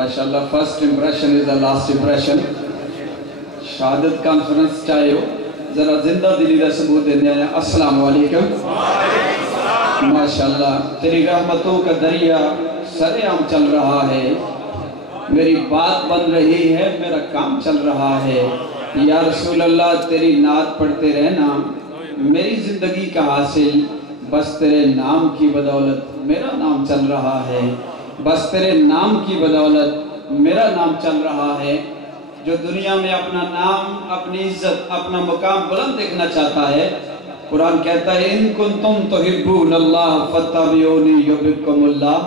माशाल्लाह first impression is the last impression. शहादत conference चाहे हो जरा जिंदा दिली का सबूत देने आए। अस्सलाम वालेकुम। माशाल्लाह तेरी रहमतों का दरिया सरेआम चल रहा है, मेरी बात बन रही है, मेरा काम चल रहा है। या रसूल अल्लाह तेरी नात पढ़ते रहना मेरी जिंदगी का हासिल, बस तेरे नाम की बदौलत मेरा नाम चल रहा है, बस तेरे नाम की बदौलत मेरा नाम चल रहा है। जो दुनिया में अपना नाम, अपनी इज्जत, अपना मुकाम बुलंद देखना चाहता है, कुरान कहता है इन कुंतुम तुहिब्बूनल्लाह फत्तबिऊनी युहिब्बुकुमुल्लाह।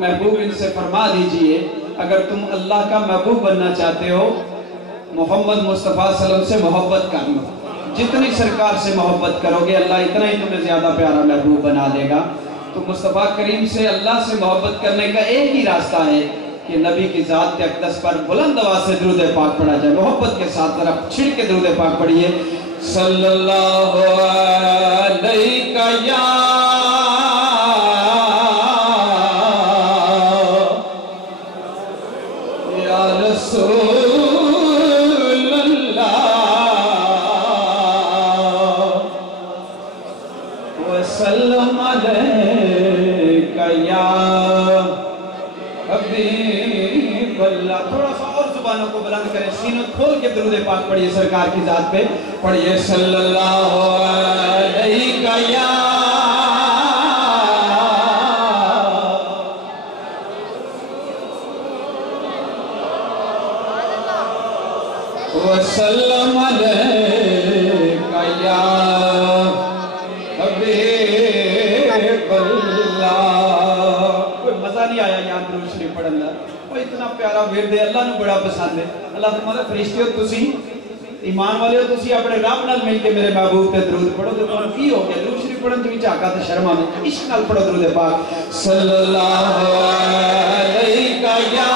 महबूब इनसे फरमा दीजिए अगर तुम अल्लाह का महबूब बनना चाहते हो मोहम्मद मुस्तफ़ा सल्लल्लाहु अलैहि वसल्लम से मोहब्बत कर लो। जितनी सरकार से मोहब्बत करोगे अल्लाह इतना ही तुम्हें ज़्यादा प्यारा महबूब बना देगा। तो मुस्तफ़ा करीम से, अल्लाह से मोहब्बत करने का एक ही रास्ता है कि नबी की ज़ात के अक़दस पर बुलंद आवाज़ से दुरूद पाक पढ़ा जाए। मोहब्बत के साथ तरफ छिड़ के दुरूद पाक पढ़िए। सल्लल्लाहु अलैहि या थोड़ा सा और जुबानों को बुलंद करें, सीनों खोल के दुरूद पाक पढ़िए सरकार की जात पे पढ़िए। सल्लल्लाहु अलैहि या वसल्लम अलैका या हबीबल्लाह। कोई मजा नहीं आया यहाँ दुरूद शरीफ पढ़ने का? इतना प्यारा विरद अल्लाह नूं बड़ा पसंद है। अल्लाह तुम्हारे फरिश्ते हो, तुसी ईमान वाले हो, तुसी अपने रब नाल मिल के मेरे महबूब पे दरूद पढ़ो तो तुहानूं की हो गया? दुरूद शरीफ पढ़न दी झाका ते शर्म आवे। इश्क नाल पढ़ो दरूद पाक। सल्लल्लाहु अलैका या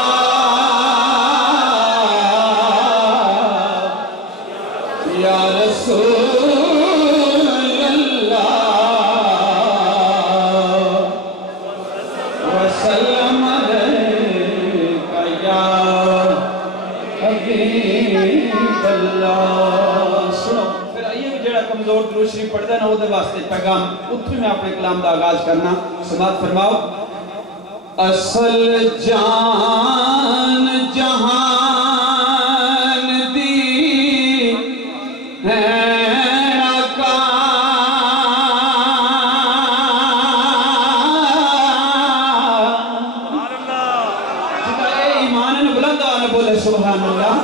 कमजोर दुरूद शरीफ पढ़दा ना ओदे वास्ते पैगाम उत्थे मैं अपने कलाम दा आगाज करना। समात फरमाओ। असल जान जहान दी है आका, जिदा ए ईमान ने बुलंद आवाज़ बोले सुभान अल्लाह।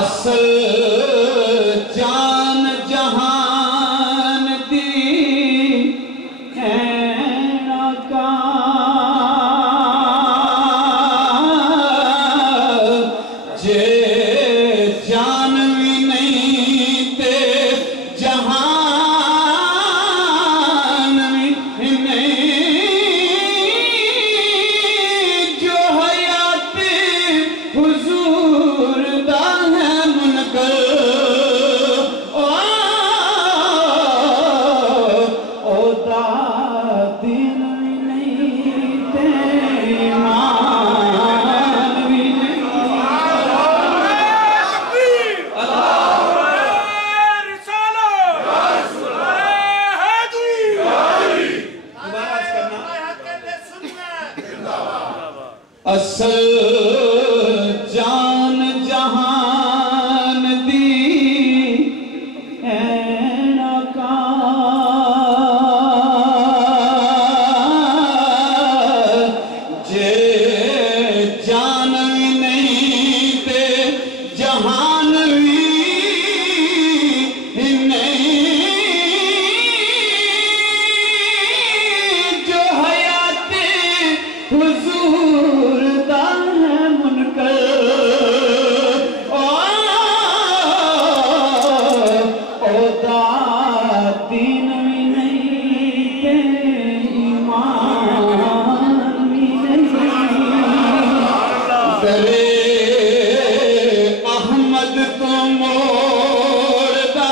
असल जान जहान दी है आका, जे जान भी नहीं ते जहान भी नहीं, जो हयात हुजूर दा है मुनकर, असल जान जहान दी है आका, जे जान भी नहीं ते जहान भी नहीं, जो हयात हुजूर अहमद तो मोरदा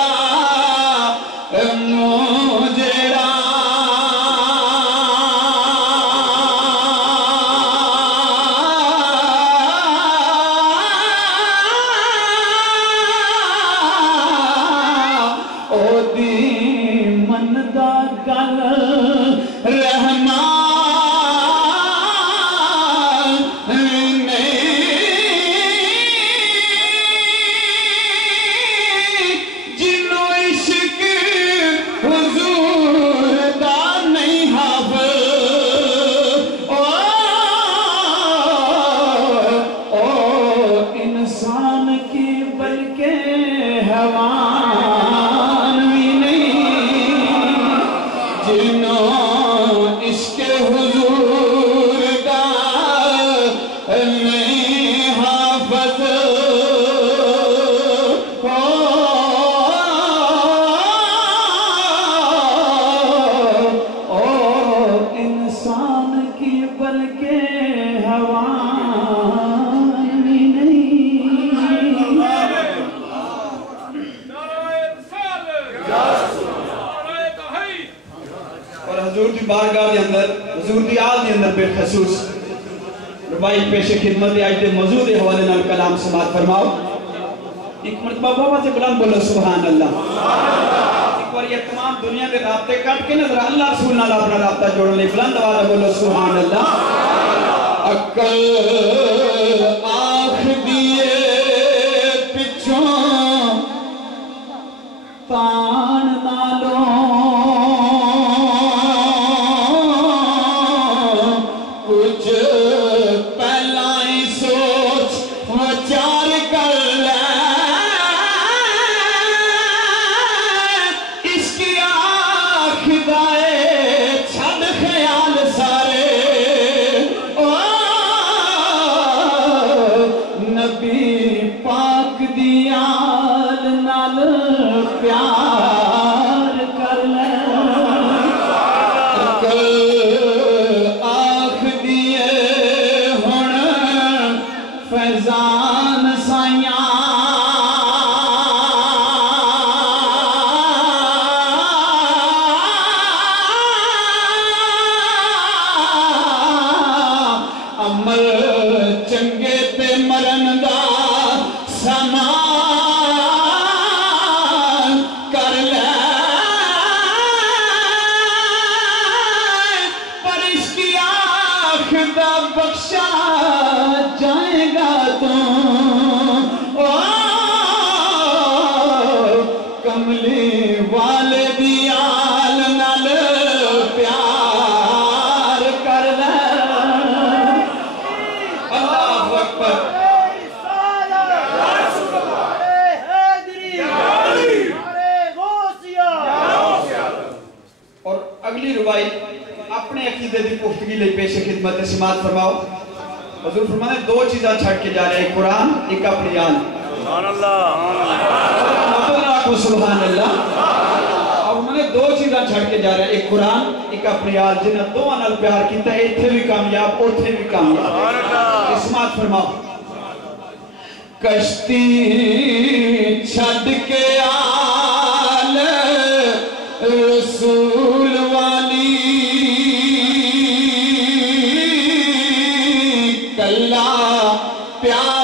मोजरा نال بالخصوص ربائی پیش خدمت آج دے موضوع دے حوالے نال کلام سماعت فرماؤ ایک مرتبہ بابا سے بلند بولو سبحان اللہ ایک بار یہ تمام دنیا دے رابطے کٹ کے نظر اللہ رسول نال اپنا رابطہ جوڑ لے بلند والا بولو سبحان اللہ عقل آنکھ دیے پچھوں تان نالوں کچھ پہلا ہی سوچ وچار کر لے اس کی آنکھ دائے چھڑ خیال سارے نبی پاک دیال نال پیار کر لے عقل آنکھ دیے ہن فیضان سائیاں عمل چنگے تے مرن دا سامان کر لے پر اس کی آنکھ دا بخشا جائے گا تو کملی والے دیال نال پیار کر لے اللہ اکبر اور اگلی روائی اپنے عقیدے دی پختگی لئی پیش خدمت سماعت فرماؤ حضور فرمانے دو چیزاں چھڑ کے جا رہے ہیں ایک قرآن ایک اپنی آن سبحان اللہ سبحان اللہ اب انہوں نے دو چیزاں چھڑ کے جا رہے ہیں ایک قرآن ایک اپنی آن جنہاں دو انال پیار کیتا ہے اتھے بھی کامیاب اتھے بھی کامیاب سماعت فرماؤ کشتی چھڑ کے آل رسول والی کلا پیار